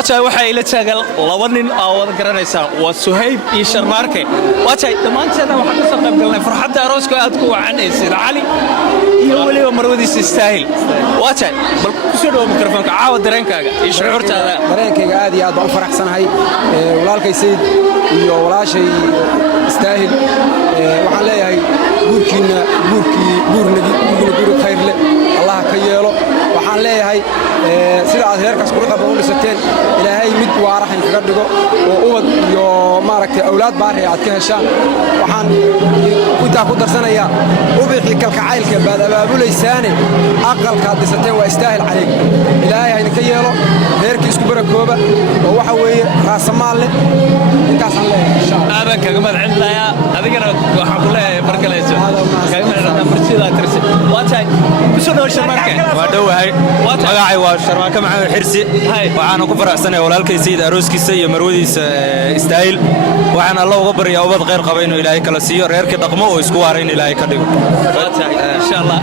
waatahay waxaa ila taagan laba nin oo wada garanaysaa waa Suhayb iyo Sharmaarke waatahay dhammaanteedna waxaan ka soo qayb galnay farxadda arooska aad ku wacanaysid cali iyo waliba marwadiisa istaahil waatahay bal ku soo dhaw mikrofoonka caawa dareenkaaga iyo shucuurtaada dareenkayga aad iyo aad baan u faraxsanahay walaalkay Sayid iyo walaashay istaahil waxaan leeyahay guur khayr leh Allah ka yeelo waxaan leeyahay sida aad heerkaas quruxda badan u dhisateen ilaahay mid waaraxan kaga dhigo oo ubad iyo maaragtay awlaad baari aad ka heshaan waxaan intaa ku darsanayaa ubixi kalkacaylka baad abaabulaysaane aqalka aad dhisateen waa istaahil calayk ilaahay hayna ka yeelo heerkii isku barakooba oo waxa weeye raasamaal leh intaasaan leeyahay insha Allah aadan kaga madcelinayaa adigana waxaan ku leeyahay markalayso kaga madcelinayaa martida tirsi waatahay kusoo dhaw Sharmaarke waa dhawahay magacay waa Sharmaarke Maxamed Xirsi waxaan ku faraxsanahay walaalkay Sayid arooskiisa iyo marwadiisa istaahil waxaan Allah uga baryaa ubad khayr qaba inuu Ilaahay kala siiyo reerka dhaqmo oo isku waareen Ilaahay ka dhigo waatahay insha Allah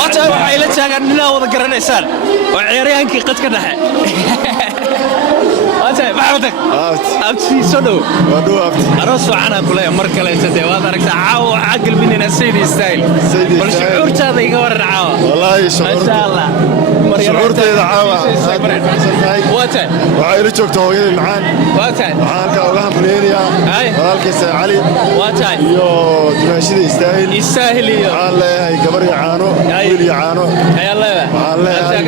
waatahay waxa ila taagan inaa wada garanaysaan oo ciyaaryahankii qad ka dhaxe waatahay maxamed abti soo dhaw aroos waxaan ku leeyahay mar kale sadee waad aragtaa caawa waxa galbinayna Sayid istaahil bal shucuurtaada iga waran caawa wallahi insha Allah shucuurteeda caawa waatahay waxay ila joogtaa hooyadii macaan waatahay waxaan ka uga hambaleynayaa walaalkiisa cali waatahay iyo dumaashida istaahil iyo waxaan leeyahay gabar iyo caano wiil iyo caano ayaa leeyahay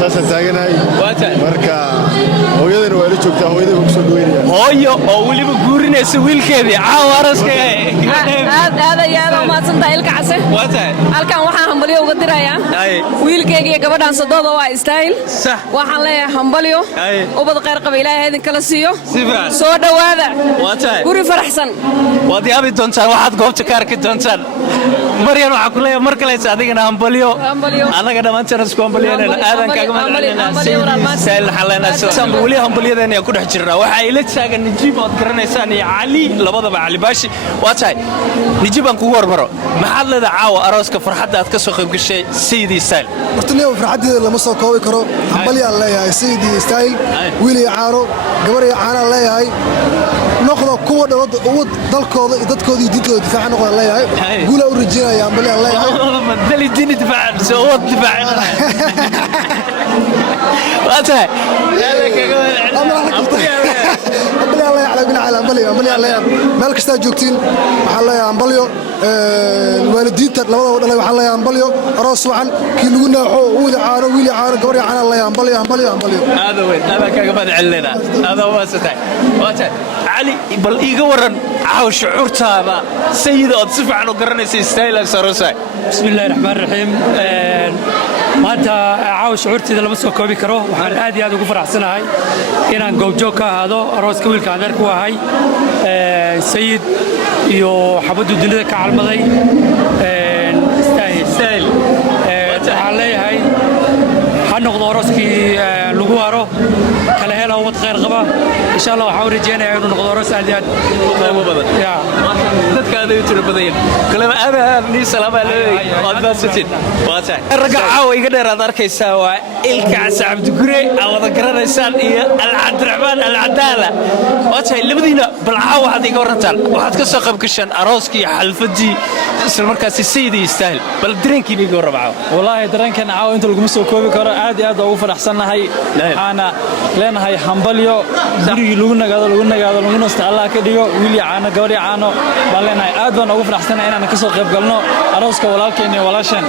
saasaan taaganahay waatahay marka hooyadana waa ila joogtaa hooyadii baan kusoo dhaweynaya hooyo oo weliba guurinaysa wiilkeedii caawa arooska aad ayaad u mahadsantahay ilka case waatahay halkan waxaan hambalyo uga dirayaa wiilkeyga iyo gabadhan sadooda waa istaahil waxaan leeyahay hambalyo ubad khayr qaba ilaahay idin kala siiyo soo dhawaada waatahay guri faraxsan waad yaabi doontaan waxaad goobta ka arki doontaan maryan waxaa ku leeyahay mar kale adigana hambalyo anaga dhammaanteen isku hambalyeynayna aadan kaaga mahadcelinayna weli hambalyadeena ku dhex jirnaa waxaa ila taagan Najiib ood garanaysaan iyo Cali labadaba Cali Baashi waatahay Najiib aan kugu hormaro maxaad leedahay caawa arooska farxadda aad ka soo qayb gashay Sayid istaahil horta niyo farxaddeeda lama soo koobi karo hambalyo aan leeyahay Sayid istaahil wiil iyo caano gabar iyo caano leeyahay noqdo kuwa dalkooda iyo dadkooda iyo diintooda difaac noqdo leeyahay guula u rajeenaya hambalyo aan leeyahay dali diin difaac soo wad difaac waatahay meel kastaa joogtiin waxaan leeyahay hambalyo waalidiinta labadaba dhalay waxaan leeyahay hambalyo aroos wacan kii lagu naaxo wiil caano gabar caano leeyahay hambalyo aada weyn aada kaga madcelinayna aada waasatahay waatahay cali bal iiga waran caaw shucuurtaada Sayid ood si fiican u garanaysa istaahil aroosay bismillaahir rahmaanir rahiim maanta caaw shucuurteeda lama soo koobi karo waxaan aad iyo aad ugu faraxsanahay inaan goobjoog ka ahaado arooska wiilka adeer ku ahay Sayid iyo xabadu dunida ka calmaday istaahil waxaan leeyahay ha noqdo arooskii lagu haro kala helo wad khayr qaba insha Allah waxaan rajeynayaa inuu noqdo aroos aad iyo aad u badan dadka aad u tiro badan kalama aad ni salaam alaykum waad baasatin waatahay raga caawa iga dheer aad arkaysaa waa ilka Cabdi Gure wada garanaysaan iyo Cabdiraxmaan Alcadaala waatahay labadiina bal caawa aad iga warantaan waxaad ka soo qayb gashaan arooskii xalfadii isla markaas Sayid istaahil bal dareenkiina iga warraba wallahi dareenkan caawa inta lagu soo koobi karo aad iyo aad ugu faraxsanahay waxaana leenahay hambalyo gurigi lagu nagaado lagu nasto Allah ka dhigo wiil iyo caano gabar iyo caano baan leenahay aad baan ugu faraxsanahay inaan ka soo qayb galno arooska walaalkeen iyo walaashan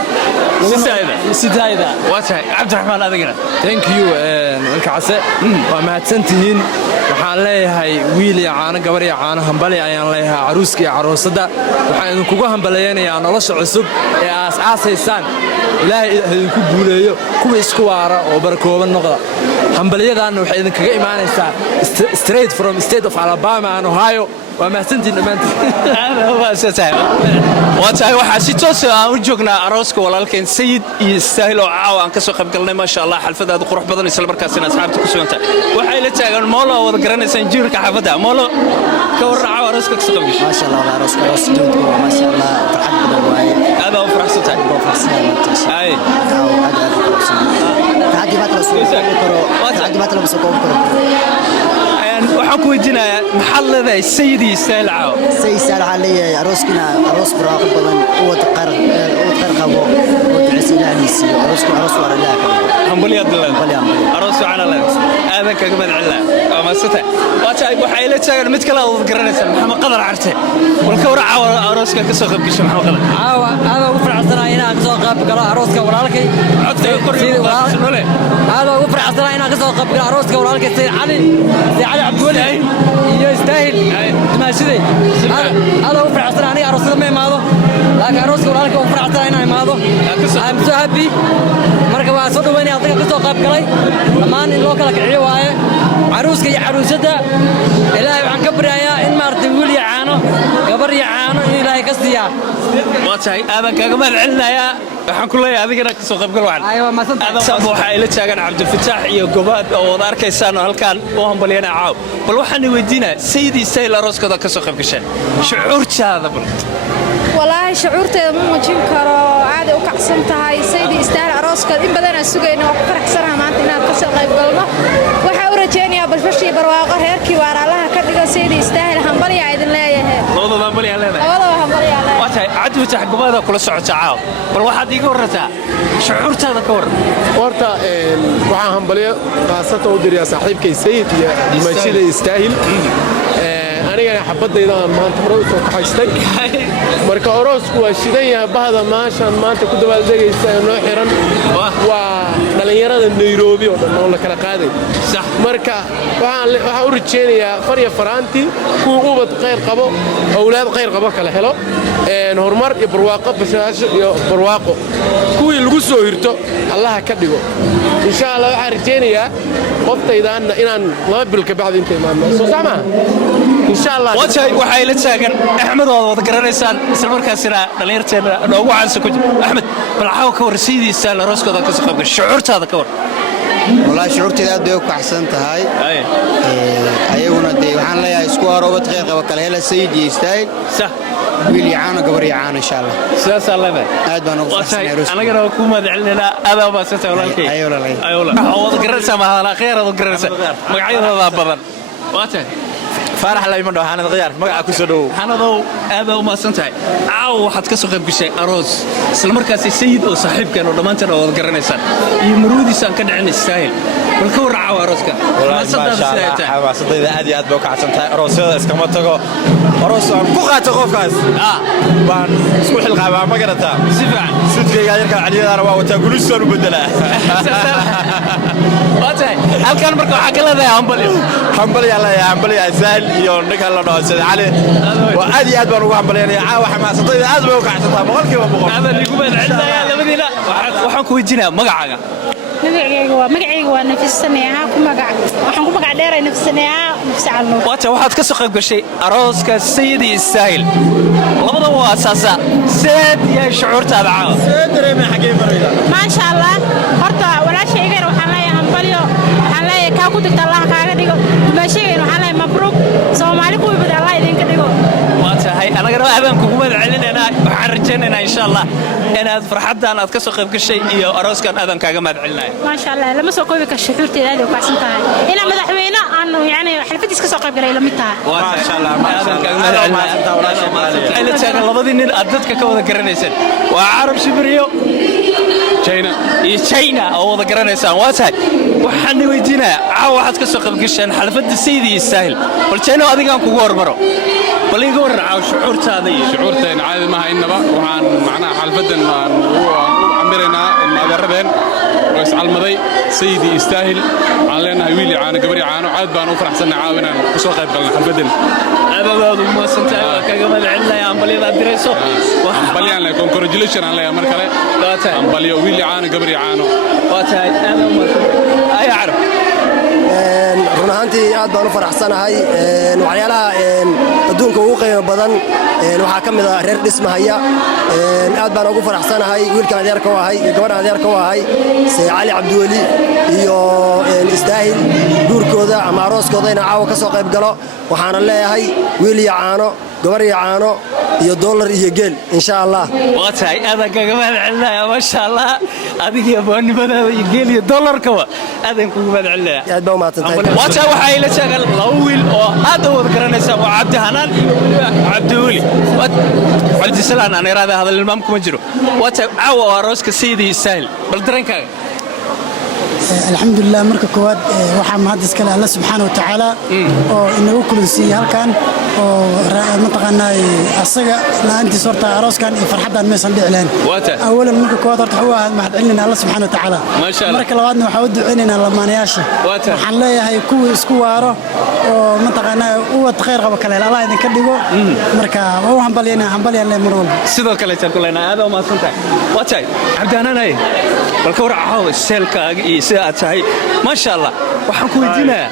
sidaayda waatahay Cabdiraxmaan adigana thank you ilka case waa mahadsantihiin waxaan leeyahay wiil iyo caano gabar iyo caano hambalyo ayaan leeyahay aruuska iyo aroosada waxaan idinkugu hambaleynayaa nolosha cusub ee aas-aasaysaan ilaahay idinku guuleeyo kuwa isku waara oo barakooban noqda hambalyadaana waxay idinkaga imaanaysaa straight from state of Alabama and Ohio waa mahadsantiin dhammaantiin waatahay waxaa si toos ah u joognaa arooska walaalkeen Sayid iyo istaahil oo caawa aan ka soo qayb galnay ma sha Allah xalfadaada qurux badan isla markaasina asxaabta ku suganta waxay la taagan moolo wada garanaysaan jiirka xafada moolo ka warra caawa arooska ka soo qayb gashay ma sha Allah arooska joogto ma sha Allah farxad badan waaye aad u faraxsantahay ay farxad waxaan ku weydiinayaa maxaad leedahay sayidii istaahil caawa sayid istaahil waxaa leeyahay arooskina aroos barwaaqo badan uwad qayr qabo oo duceysa ilaahdiisa aroos waara ilaaha ka dhigo hambalyaad leedahay aroos waxaana leedahay aadan kaga madcelina waa maasata waxaa ila taagan mid kale aad garanaysaa maxamed qadar carte walka war caawa arooska ka soo qayb gashay maxamed qadar caawa aad ugu faraxsanahay inaan ka soo qayb galo arooska walaalkay codka kor aad ugu faraxsanahay inaan ka soo qayb galo arooska walaalkay Sayid Cali Cabdiwali iyo istaahil dimaashide aad ugu faraxsanahay aniga arooska ma imaado laakiin arooska walaalkay ugu faraxsanahay inaan imaado I'm so happy marka waa soo dhaweynay adiga ka soo qayb galay dhammaan in loo kala kiciyo waaye caruuska iyo caruusada ilaahay waxaan ka baryayaa in maartay wiil iyo caano gabar iyo caano in ilaahay ka siiyaa waa tahay aadan kaga madcelinayaa waxaan ku leeyahay adigana ka soo qayb gal wacan waxaa ila taagan cabdifataax iyo gobaad oo wada arkaysaan oo halkaan u hambalyana caaw bal waxaan weydiinaa sayidii istaahil arooskooda ka soo qayb gasheen shucuurtaada bal والله شعورتي مو مجين كرو عادي وكعسنتها سيدي يستاهل عروسك إن بدنا سجينا وفرح سرها ما عندنا كسر غيب قلبه وحاول رجعني بالفشي برواقه هيركي وارا لها كذا سيدي يستاهل همبلي عيد الله يهه والله همبلي عليه والله همبلي عليه واتاي عدو تحق بهذا كل ساعة تعاو بل واحد يقول رتا شعورته هذا كور ورتا وعن همبلي قصته ودري يا صاحبك سيد يا ماشي يستاهل aniga xabadayda maanta hore u soo kaxaystay marka aroosku waa shidan yahay bahda maashan maanta ku dabaaldegaysa noo xiran waa dhalinyarada Nairobi oo dhan oo la kala qaaday marka waxaan u rajeynayaa fariya faraanti ku ubad qayr qabo awlaad qayr qabo kala helo horumar iyo barwaaqo bashaasho iyo barwaaqo kuwii lagu soo hirto Allah ka dhigo insha Allah waxaan rajeynayaa qoftaydan inaan laba bil ka bacdi inta imaano soo sama waxaa ila taagan axmed oo wada garanaysaan isla markaasina dhalinyarteena noogu caansan ku jira axmed bal caawa ka war sayidisa arooskooda ka soo qayb gashay shucuurtaada ka war والله شعورتي aad bay u kaxsan tahay ayaguna waxaan leeyahay isku haroobad qayb qaba kala hela sayid iyo istaahil sax wiil yaano gabar yaano insha Allah sidaas Allah aad baan ugu faraxsanahay anagana ku madcelinaa aad baa soo walaalkay ayo wada garanaysaa ma hada khayr wada garanaysaa magacyadooda badan waata فارح لا يمدو حانad qiyaar magaca ku soo dhaw xanadow aad u maasantahay caaw waxaad ka soo qayb gashay aroos isla markaas sayid oo saaxiibkeen oo dhamaantan oo wada garanaysan iyo maruudiisan ka dhicin istaahil bal ka war caaw arooska xamaasadayda aad iyo aad bay u kacsantahay aroosyada iskama tago aroos aan ku qaato qofkaas baan isku xilqaabaa ma garataa si fiican sidkayga yarka caliyada waa wata gulisoo u bedelaa waatay halkan marka waxa kala leeyahay hambali asaal iyo ninka la dhaho Ali waa aad iyo aad baan ugu hambalyeynaa caawa xamaasadayda aad bay u kacsantahay boqolkiiba boqol aad ugu madcelinaya labadiina waxaan ku weydiinaa magacaaga magacayga waa nafisanayaa waxaan ku magac dheeray nafsanayaa nafsi calno waata waxaad ka soo qayb gashay arooska sayidi istaahil labada waa asaasa seed iyo shucuurtaada caawa seed dareemay xagee marayda ma sha Allah horta walaashayga waxaan leeyahay hambalyo waxaan leeyahay ka ku tagta Allah kaaga dhigo maashayga waxaan leeyahay mabruuk Soomaali ku ibada Allah idinka dhigo waata hay anagana aadaan kugu madcelinayna waxaan rajaynaynaa insha Allah inaad farxadan aad ka soo qayb gashay iyo arooskan aadan kaaga madcelinay ما شاء الله لما سوق بك الشحورتي هذه وكاسنتها إلى مدحوينا أنه يعني حلفتي كسر قيب قريب لمتها ما شاء الله ما شاء الله إلا تاجر لبضين أدتك كوذا قرنيسن وعرب شبريو China أو وذا قرنيسن واسهل وحني ويدينا عاوحت كسر قيب قشان حلفت السيدي يستاهل والشينا هذه كان كوار مرو بل يقول عاو شعورت هذه شعورتين عادي ما إنبا وعن معناها حلفتن عمرنا المدربين رئيس علمدي سيدي يستاهل علينا ويلي عانو قبري عانو عاد بانو فرح سنة عاونا وسوق قبلنا حلفتن هذا ما سنت كجمال عنا يا أمبلي ذا دريسو أمبلي أنا كونجريشن على أمريكا أمبلي ويلي عانو قبري عانو واتاي هذا ما أي عرب run ahaantii aad baan u faraxsanahay waxyaalaha adduunka ugu qiimo badan waxaa ka mid ah reer dhismahaya aad baan ugu faraxsanahay wiilkan adeerka u ahay iyo gabadhan adeerka u ahay Sayid Cali Cabdiwali iyo istaahil guurkooda ama arooskooda inaan caawa ka soo qayb galo waxaana leeyahay wiil iyo caano gabar iyo caano iyo dollar iyo geel insha Allah waa tahay aad kaga mahadcelinaya ma sha Allah adiga boonimadaada iyo geel iyo dollarka aad kugu mahadcelinaya aad baa maadsantahay waa tahay waxa ay la taagan laba wiil oo aad u wada garanaysa waa Cabdi Hanaan iyo Cabdi Wali Salaan aan iraada hadal ilmaamku ma jiro waa tahay caawa arooska Sayyidi Istaahil bal dareenkaaga الحمد لله مركب كواد وحنا مهندس كلا الله سبحانه وتعالى وإنه كل شيء هالكان ومنطقنا الصجا لا أنت صرت عروس كان فرحة ما يصلي إعلان أولا مركب كواد هو مع علمنا الله سبحانه وتعالى ما شاء الله مركب الوادنا وحود علمنا لما نياش حنلاقي هاي كوارو ومنطقنا هو تخير قبل كلا الله إذا كديو مركب هو هم بلينا مرول سيدو كلا تقول لنا هذا وما صنته واتاي عبدنا ناي والكورة عاو السلك ساعتها ما شاء الله waxaan ku weydiinaa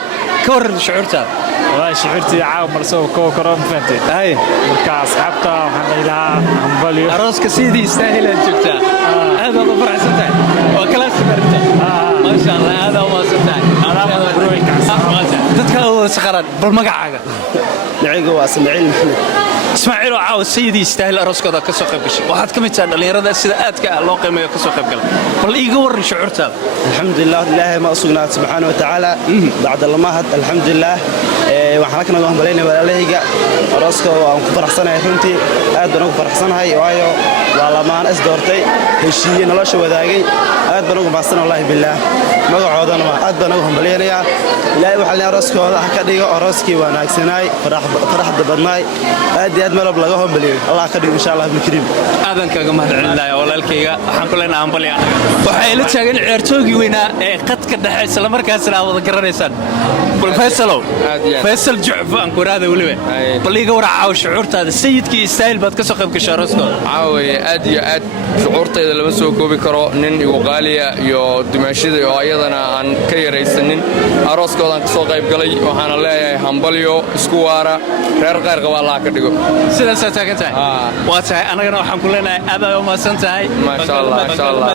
ka waran shucuurtaada والله شعورتي عاو مرسو كوكرم فهمتي هاي marka asxaabta waxaan ilaha hambalyo arooska Sayyidi Istaahil aad joogtaa aad ugu faraxsantahay oo kala safarta ma sha Allah aad ugu faraxsantahay dadka oo saqaran bal magacaaga نعيقه واسماعيل محمد اسماعيل وعاو Sayyidi Istaahil arooskooda ka soo qayb gashay waxaad kamid tahay dhalinyarada sida aadka loo qiimeeyo ka soo qayb galay bal iiga waran shucuurtaada الحمد لله الله ما أصغنا سبحانه وتعالى بعد الله مهد الحمد لله وحنا كنا نقول بلينا بلاليجا راسك وفرح سنة فهمتي أدنى فرح سنة هاي وايو والله ما أنا أصدرتي هالشيء نلا شو ذاقي أدنى فرح سنة والله بالله ما قعدنا ما أدنى نقول بلينا يا لا يوحلنا راسك هذا كديجا راسكي وأنا أكسناي فرح دبرناي أدي أدمر بلغهم بلينا الله كديجا إن شاء الله بالكريم أذن كجمهر الله ولا الكيجا الحمد لله نعم بلينا وحيل تشاجن عرتوجي وينا قد كده إسلام مركز لا وذا كرنيسان فيصلوا فيصل جعف أنكر هذا وليه بليجا ورا عاو شعورت هذا السيد كي يستاهل بعد كسوق بكشارسكو عاوي أدي شعورت إذا لما سوق بكرة نن يوغاليا يو دمشق يو أيضا عن كي رئيسنن أروسكو عن كسوق بكلي وحنا لا همبليو سكوارا غير قوالا كديو سيدا ساتكتاي واتاي أنا كنا وحنا كلنا هذا يوم سنتاي ما شاء الله